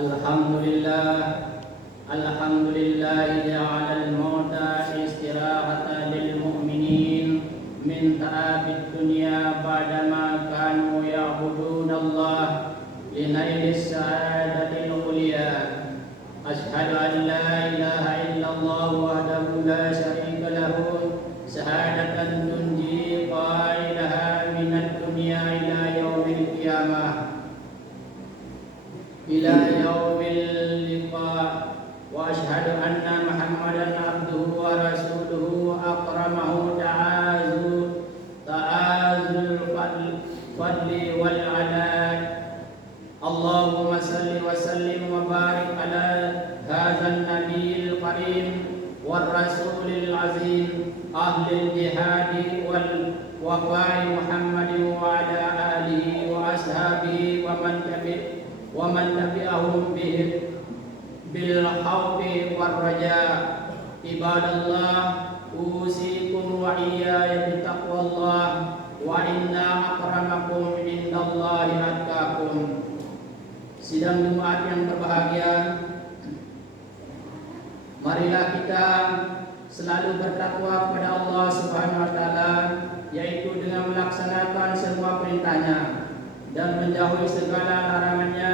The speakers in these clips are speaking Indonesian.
Alhamdulillah, Alhamdulillah ja'alal mauta istirahatan lil mu'minin min ta'abid dunya ba'dama kanu ya'budun Allah linailis sa'adatil uliya. Ashhadu an la ilaha illallah wahdahu la syarika lahu syahadatan tunji qailaha minad dunya ila yaumil qiyamah ila yaumil liqa. Wa ashhadu anna Muhammadan abduhu wa rasuluhu akramahu ta'azul fadli wal alai. Allahumma salli wa sallim wa barik ala hadzal nabiyil karim war rasulil azim ahlil jihadi wal wafai Muhammadin wa ala alihi wa ashabihi wa man tabi'ahum bil khawfi war raja. Ibadallah, usikum wa iyaya bittaqwallah wa inna akramakum indallahi atqakum. Sidang Jumat yang berbahagia, marilah kita selalu bertakwa kepada Allah Subhanahu wa taala, yaitu dengan melaksanakan semua perintahnya dan menjauhi segala larangannya.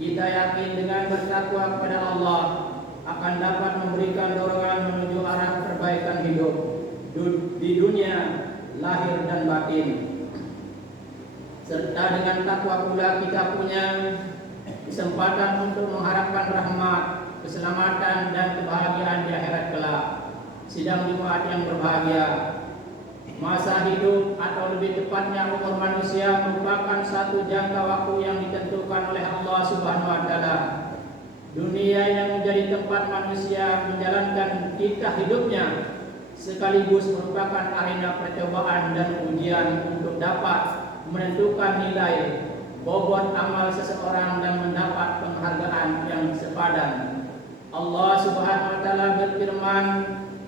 Kita yakin dengan bertakwa kepada Allah akan dapat memberikan dorongan menuju arah perbaikan hidup di dunia lahir dan batin. Serta dengan takwa pula kita punya kesempatan untuk mengharapkan rahmat, keselamatan dan kebahagiaan di akhirat kelak. Sidang Jumat yang berbahagia, masa hidup atau lebih tepatnya umur manusia merupakan satu jangka waktu yang ditentukan oleh Allah Subhanahu wa taala. Dunia yang menjadi tempat manusia menjalankan titah hidupnya sekaligus merupakan arena percobaan dan ujian untuk dapat menentukan nilai bobot amal seseorang dan mendapat penghargaan yang sepadan. Allah Subhanahu wa taala berfirman,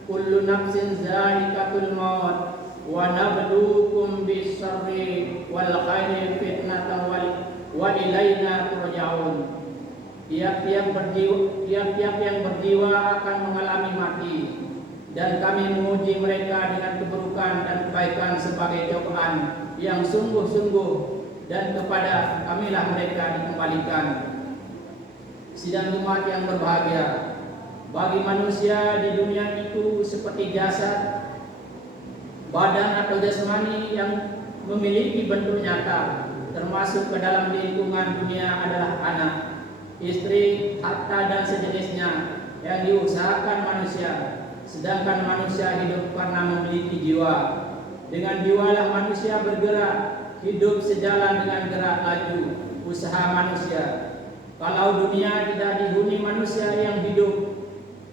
"Kullu nafsin za'iqatul maut wa nabluukum bis-syarri wal khairi fitnatan wa ilaina turja'un." Tiap-tiap yang berjiwa akan mengalami mati, dan kami menguji mereka dengan keburukan dan kebaikan sebagai cobaan yang sungguh-sungguh, dan kepada kamilah mereka dikembalikan. Sidang Jumat yang berbahagia, bagi manusia di dunia itu seperti jasad, badan atau jasmani yang memiliki bentuk nyata, termasuk ke dalam lingkungan dunia adalah anak, istri, harta dan sejenisnya yang diusahakan manusia. Sedangkan manusia hidup karena memiliki jiwa. Dengan jiwalah manusia bergerak, hidup sejalan dengan gerak laju usaha manusia. Kalau dunia tidak dihuni manusia yang hidup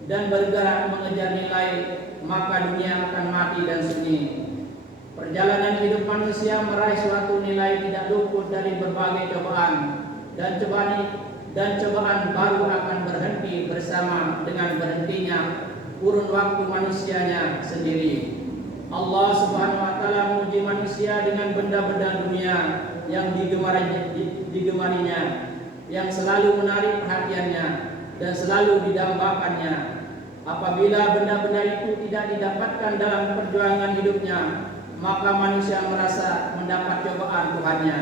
dan bergerak mengejar nilai, maka dunia akan mati dan sunyi. Perjalanan hidup manusia meraih suatu nilai tidak luput dari berbagai cobaan, dan cobaan baru akan berhenti bersama dengan berhentinya kurun waktu manusianya sendiri. Allah Subhanahu wa taala menguji manusia dengan benda-benda dunia yang digemarinya, yang selalu menarik perhatiannya dan selalu didambakannya. Apabila benda-benda itu tidak didapatkan dalam perjuangan hidupnya, maka manusia merasa mendapat cobaan Tuhannya,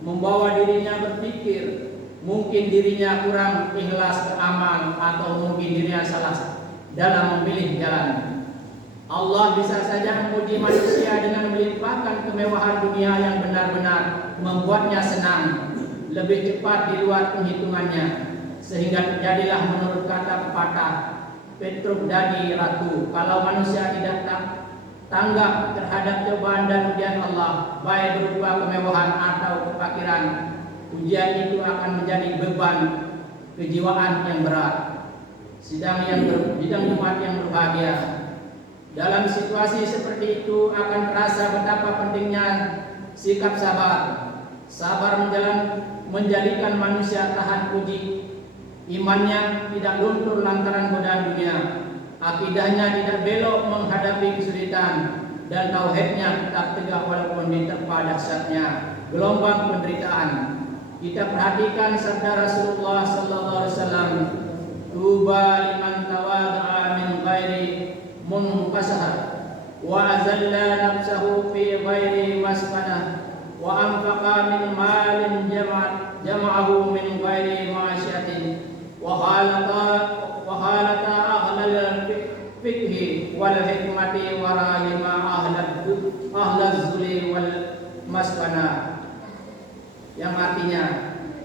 membawa dirinya berpikir mungkin dirinya kurang ikhlas beramal, atau mungkin dirinya salah dalam memilih jalan. Allah bisa saja menguji manusia dengan melimpahkan kemewahan dunia yang benar-benar membuatnya senang, lebih cepat di luar penghitungannya, sehingga terjadilah menurut kata pepatah Petruk Dadi Ratu, kalau manusia tidak tanggap terhadap cobaan dan ujian Allah, baik berupa kemewahan atau kefakiran, ujian itu akan menjadi beban kejiwaan yang berat. Sidang Jumat yang berbahagia, dalam situasi seperti itu akan terasa betapa pentingnya sikap sabar. Sabar menjadikan manusia tahan uji. Imannya tidak luntur lantaran godaan dunia, akidahnya tidak belok menghadapi kesulitan, dan tauhidnya tetap tegak walaupun diterpa dahsyatnya gelombang penderitaan. kita perhatikan sabda Rasulullah sallallahu alaihi wasallam, "Tuba liman tawadha'a min ghairi munqasah wa azalla nafsahu fi ghairi maskanah wa anfaqa min malin jama'ahu min ghairi ma'asyatin wa khalata ahlal fikhi wal hikmati wa rahima ahlaz zuli wal maskana." Yang artinya,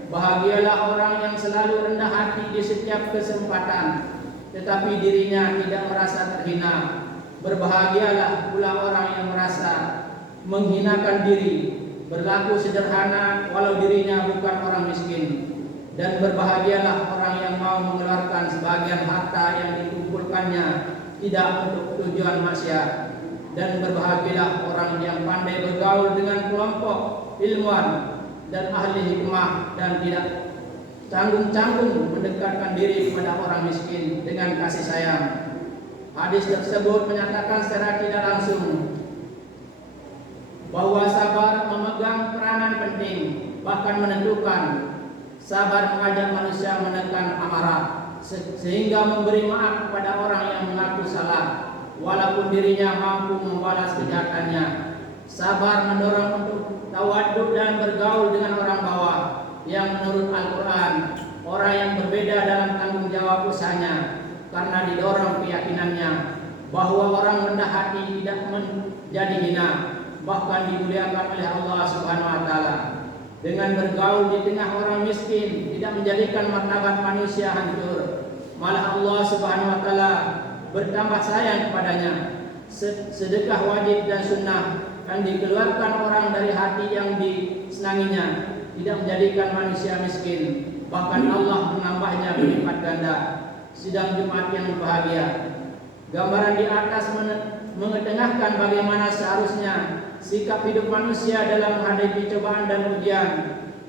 bahagialah orang yang selalu rendah hati di setiap kesempatan, tetapi dirinya tidak merasa terhina. Berbahagialah pula orang yang merasa menghinakan diri, berlaku sederhana walau dirinya bukan orang miskin. Dan berbahagialah orang yang mau mengeluarkan sebagian harta yang dikumpulkannya tidak untuk tujuan maksiat. Dan berbahagialah orang yang pandai bergaul dengan kelompok ilmuwan dan ahli hikmah dan tidak canggung-canggung mendekatkan diri kepada orang miskin dengan kasih sayang. Hadis tersebut menyatakan secara tidak langsung bahwa sabar memegang peranan penting, bahkan menentukan. Sabar mengajak manusia menekan amarah sehingga memberi maaf kepada orang yang mengaku salah walaupun dirinya mampu membalas kejahatannya. Sabar mendorong untuk tawaduk dan bergaul dengan orang bawah yang menurut Al-Quran orang yang berbeda dalam tanggung jawab usahanya, karena didorong keyakinannya bahwa orang rendah hati tidak menjadi hina, bahkan dimuliakan oleh Allah Subhanahu wa taala. Dengan bergaul di tengah orang miskin tidak menjadikan martabat manusia hancur, malah Allah Subhanahu wa taala bertambah sayang kepadanya. Sedekah wajib dan sunnah yang dikeluarkan orang dari hati yang disenanginya tidak menjadikan manusia miskin, bahkan Allah menambahnya berlipat ganda. Sidang Jumat yang berbahagia, gambaran di atas mengetengahkan bagaimana seharusnya sikap hidup manusia dalam menghadapi cobaan dan ujian.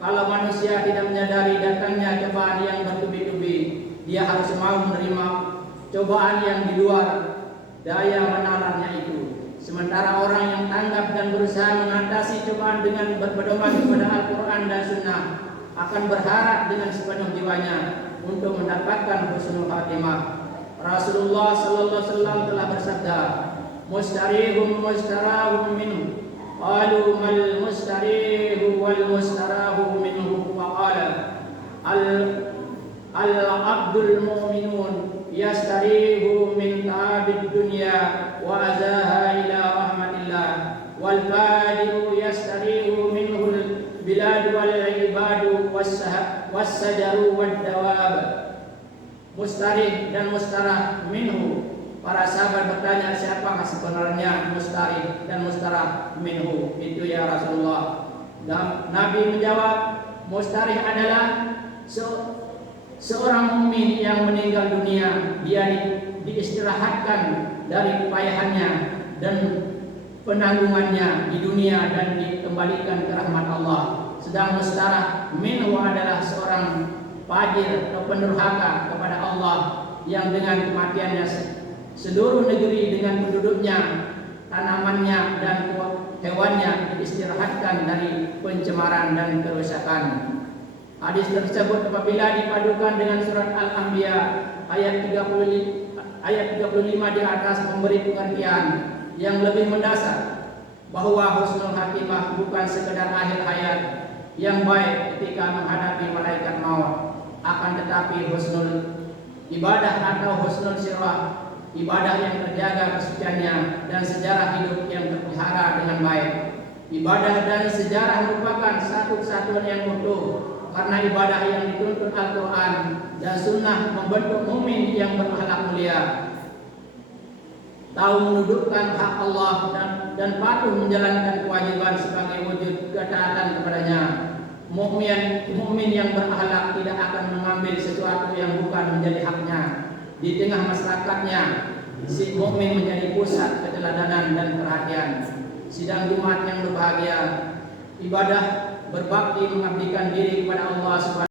Kalau manusia tidak menyadari datangnya cobaan yang bertubi-tubi, dia harus mau menerima cobaan yang di luar daya menalarnya itu. Sementara orang yang tanggap dan berusaha mengatasi cobaan dengan berpedoman kepada Al-Quran dan Sunnah akan berharap dengan sepenuh jiwanya untuk mendapatkan husnul khatimah. Rasulullah sallallahu alaihi wasallam telah bersabda, "Mustarihum mustarahum minhu." Qalu mal mustarihu wal mustarahu minhu, wa qala al-abdul mu'minun yastarihu min ta'abid dunya wa azaha ila rahmatillah wal fadiru yastarihu minhu al-bilad wal ibadu was-sajaru wad dawab. Mustarih dan mustarah minhu. Para sahabat bertanya, siapakah sebenarnya mustarih dan mustarah minhu itu ya Rasulullah? Nabi menjawab, mustarih adalah seorang mukmin yang meninggal dunia, dia diistirahatkan dari kepayahannya dan penanggungannya di dunia dan dikembalikan ke rahmat Allah. Sedang mustarah minhu adalah seorang fajir atau pendurhaka kepada Allah yang dengan kematiannya seluruh negeri dengan penduduknya, tanamannya dan hewannya diistirahatkan dari pencemaran dan kerusakan. Hadis tersebut apabila dipadukan dengan surat Al-Anbiya ayat 35 di atas memberi pengertian yang lebih mendasar bahwa husnul khatimah bukan sekedar akhir hayat yang baik ketika menghadapi malaikat maut, akan tetapi husnul ibadah atau husnul sirah, ibadah yang terjaga kesuciannya dan sejarah hidup yang terpelihara dengan baik. Ibadah dan sejarah merupakan satu kesatuan yang utuh, karena ibadah yang dituntut Al-Quran dan Sunnah membentuk mukmin yang berakhlak mulia, tahu menundukkan hak Allah dan patuh menjalankan kewajiban sebagai wujud ketaatan kepadanya. Mukmin yang berakhlak tidak akan mengambil sesuatu yang bukan menjadi haknya. Di tengah masyarakatnya, si mukmin menjadi pusat keteladanan dan perhatian. Sidang Jumat yang berbahagia, ibadah berbakti mengabdikan diri kepada Allah Subhanahu